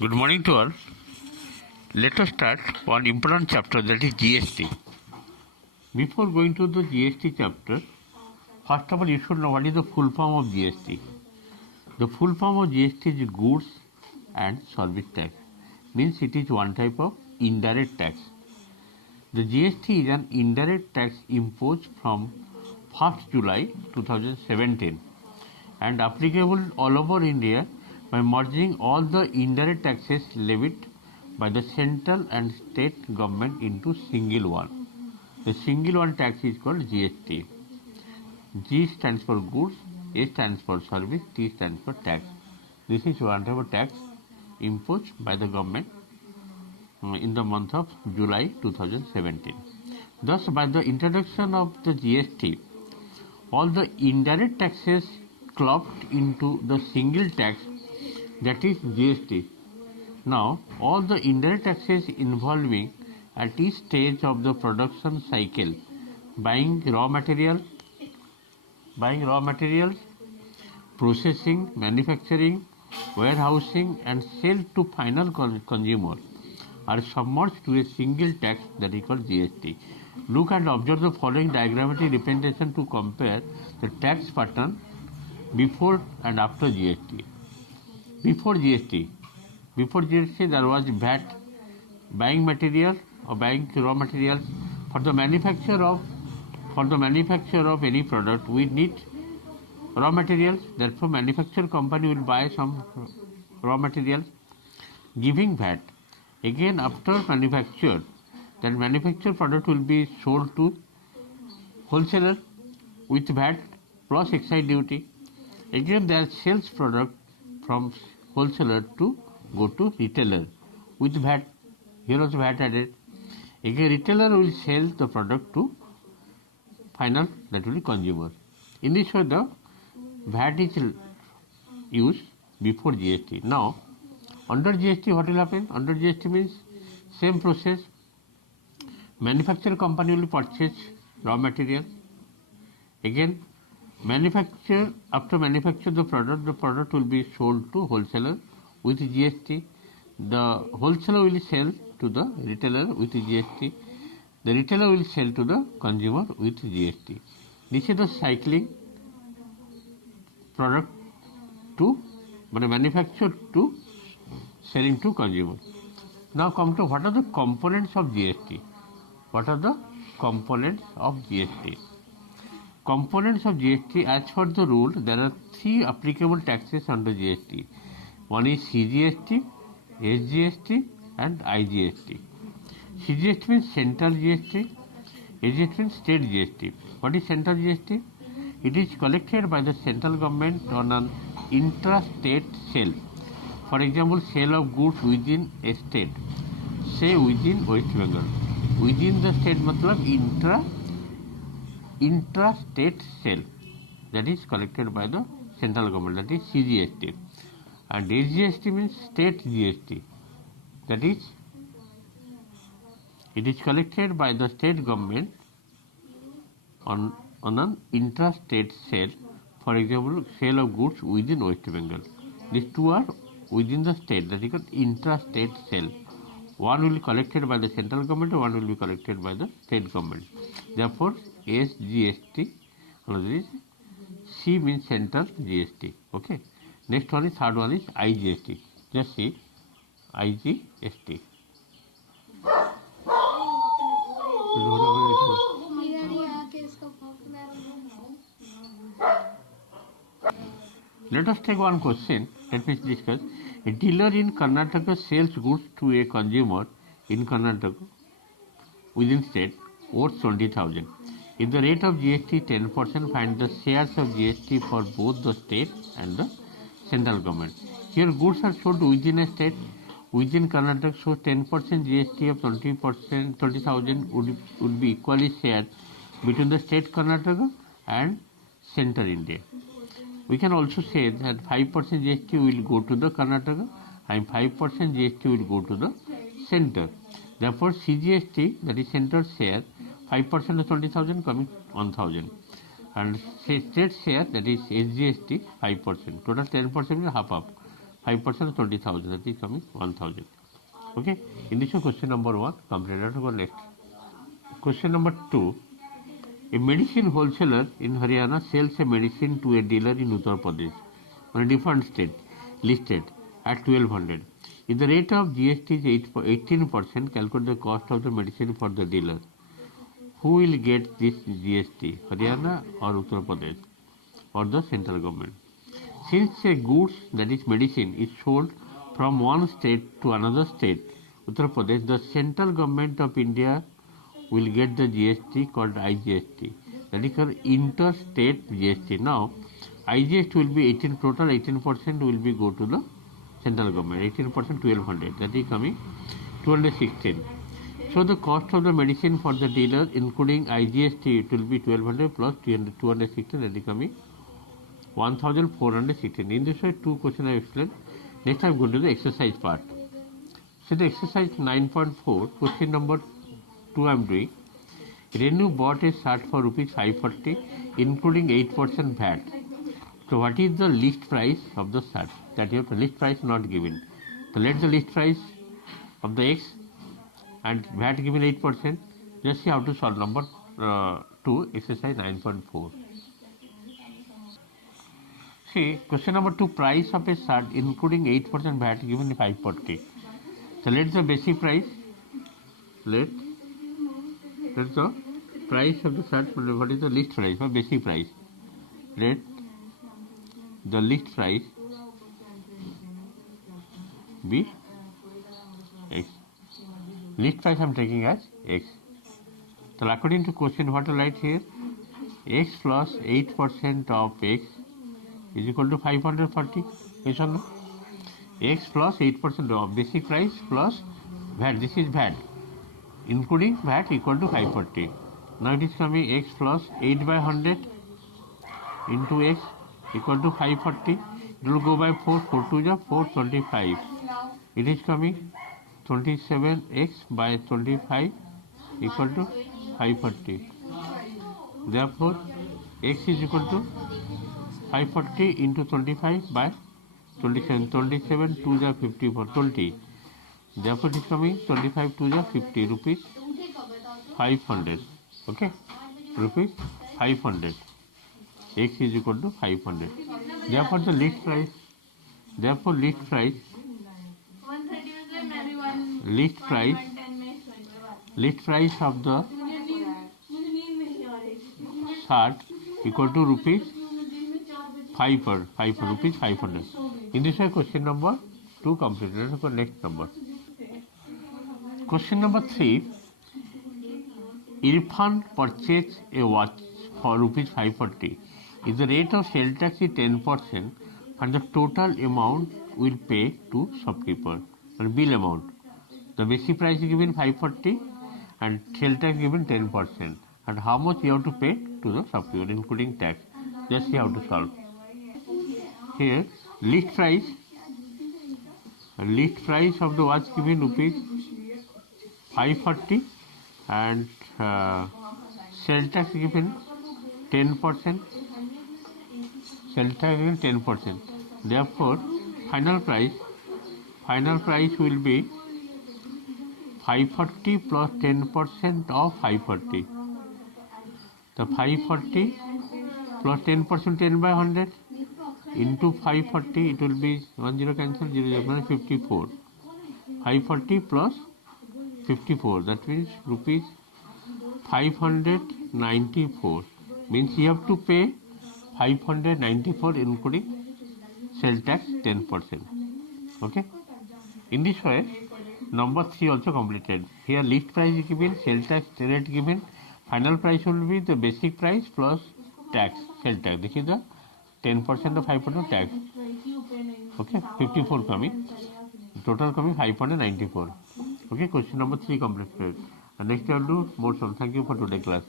Good morning to all. Let us start one important chapter, that is GST. Before going to the GST chapter, first of all you should know what is the full form of GST. The full form of GST is goods and service tax. Means it is one type of indirect tax. The GST is an indirect tax imposed from 1st July 2017 and applicable all over India by merging all the indirect taxes levied by the central and state government into single one. The single one tax is called GST. G stands for goods, A stands for service, T stands for tax. This is one type of tax imposed by the government in the month of July 2017. Thus, by the introduction of the GST, all the indirect taxes clubbed into the single tax, that is GST. Now, all the indirect taxes involving at each stage of the production cycle, buying raw materials, processing, manufacturing, warehousing, and sale to final consumer, are submerged to a single tax that is called GST. Look and observe the following diagrammatic representation to compare the tax pattern before and after GST. Before GST there was VAT, buying material or buying raw materials. For the manufacture of any product, we need raw materials. Therefore, manufacturer company will buy some raw materials, giving VAT. Again, after manufacture, that manufactured product will be sold to wholesaler with VAT plus excise duty. Again, there sales product from wholesaler to go to retailer with VAT. Here also VAT added. Again, retailer will sell the product to final, that will be consumer. In this way, the VAT is used before GST. Now, under GST, what will happen? Under GST means same process. Manufacturer company will purchase raw material. Again, after manufacture the product will be sold to wholesaler with GST. The wholesaler will sell to the retailer with GST. The retailer will sell to the consumer with GST. This is the cycling product to manufactured to selling to consumer. Now come to what are the components of GST. What are the components of GST? Components of GST, as per the rule, there are three applicable taxes under GST. One is CGST, SGST and IGST. CGST means central GST, SGST means state GST. What is central GST? It is collected by the central government on an intra-state sale. For example, sale of goods within a state, say within West Bengal. Within the state matlab intra-state sale, that is collected by the central government, that is CGST. And SGST means state GST, that is it is collected by the state government on an intra-state sale. For example, sale of goods within West Bengal. These two are within the state, that is called intra-state sale. One will be collected by the central government, one will be collected by the state government. Therefore, SGST, another is C means central GST. Okay. Next one is, third one is IGST. Just see IGST. Let us take one question. Let me discuss. A dealer in Karnataka sells goods to a consumer in Karnataka within state worth 20,000. If the rate of GST 10%, find the shares of GST for both the state and the central government. Here goods are sold within a state, within Karnataka, so 10% GST of 20,000 would be equally shared between the state Karnataka and center India. We can also say that 5% GST will go to the Karnataka and 5% GST will go to the center. Therefore, CGST, that is center share, 5% of 20,000 coming 1,000. And state share, that is SGST, 5%. Total 10% is half. 5% 20,000, that is coming 1,000. Okay, in this one, question number 1 completed. Go next. Question number 2. A medicine wholesaler in Haryana sells a medicine to a dealer in Uttar Pradesh on a different state listed at 1200. If the rate of GST is 18%, calculate the cost of the medicine for the dealer. Who will get this GST, Haryana or Uttar Pradesh or the central government? Since a goods, that is medicine, is sold from one state to another state, Uttar Pradesh, the central government of India will get the GST called IGST. That is called interstate GST. Now, IGST will be 18 total, 18% will be go to the central government. 18% 1200. That is coming 216. So the cost of the medicine for the dealer, including IGST, it will be 1200 plus 216. That is coming 1416. In this way, 2 questions I explained. Next, I am going to the exercise part. So the exercise 9.4, question number 2 I am doing. Renu bought a shirt for rupees 540, including 8% VAT. So what is the list price of the shirt? That you have the list price not given. So let the list price of the X and VAT given 8%. Just see how to solve number 2, exercise 9.4. See, question number 2, price of a shirt including 8% VAT given 540. So let the basic price, let the price of the shirt, what is the list price or basic price? Let the list price be X. List price I am taking as X. So according to question, what to write here? X plus 8% of X is equal to 540. Yes or no? X plus 8% of basic price plus VAT. This is VAT. Including VAT equal to 540. Now it is coming X plus 8 by 100 into X equal to 540. It will go by 4. 4 to the 425. It is coming 27X by 25 equal to 540. Therefore, X is equal to 540 into 25 by 27. 27 to the 50 for 20. Therefore, it is coming 25 to the 50 rupees 500. Okay, rupees 500. X is equal to 500. Therefore, the list price. Therefore, list price of the shirt equal to rupees 500. Rupees 500. In this way, question number 2 completed. Let us go next number. Question number 3. Irfan purchased a watch for rupees 540. If the rate of sale tax is 10%, and the total amount will pay to shopkeeper, and bill amount. The basic price is given 540 and sale tax given 10%. And how much you have to pay to the shopkeeper, including tax. Let's see how to solve. Here, list price of the watch given rupees 540 and sale tax given 10%. Sale tax given 10%. Therefore, final price will be 540 plus 10% of 540. The 540 plus 10%, 10 by 100 into 540, it will be 10 cancel 0 54. 540 plus 54, that means rupees 594. Means you have to pay 594 including sale tax 10%. Okay. In this way, number 3 also completed. Here list price is given, sale tax rate given, final price will be the basic price plus tax, sale tax. This is the 10% of 5% tax. Okay, 54 coming. Total coming 594. Okay, question number 3 completed. And next I will do more sum. Thank you for today's class.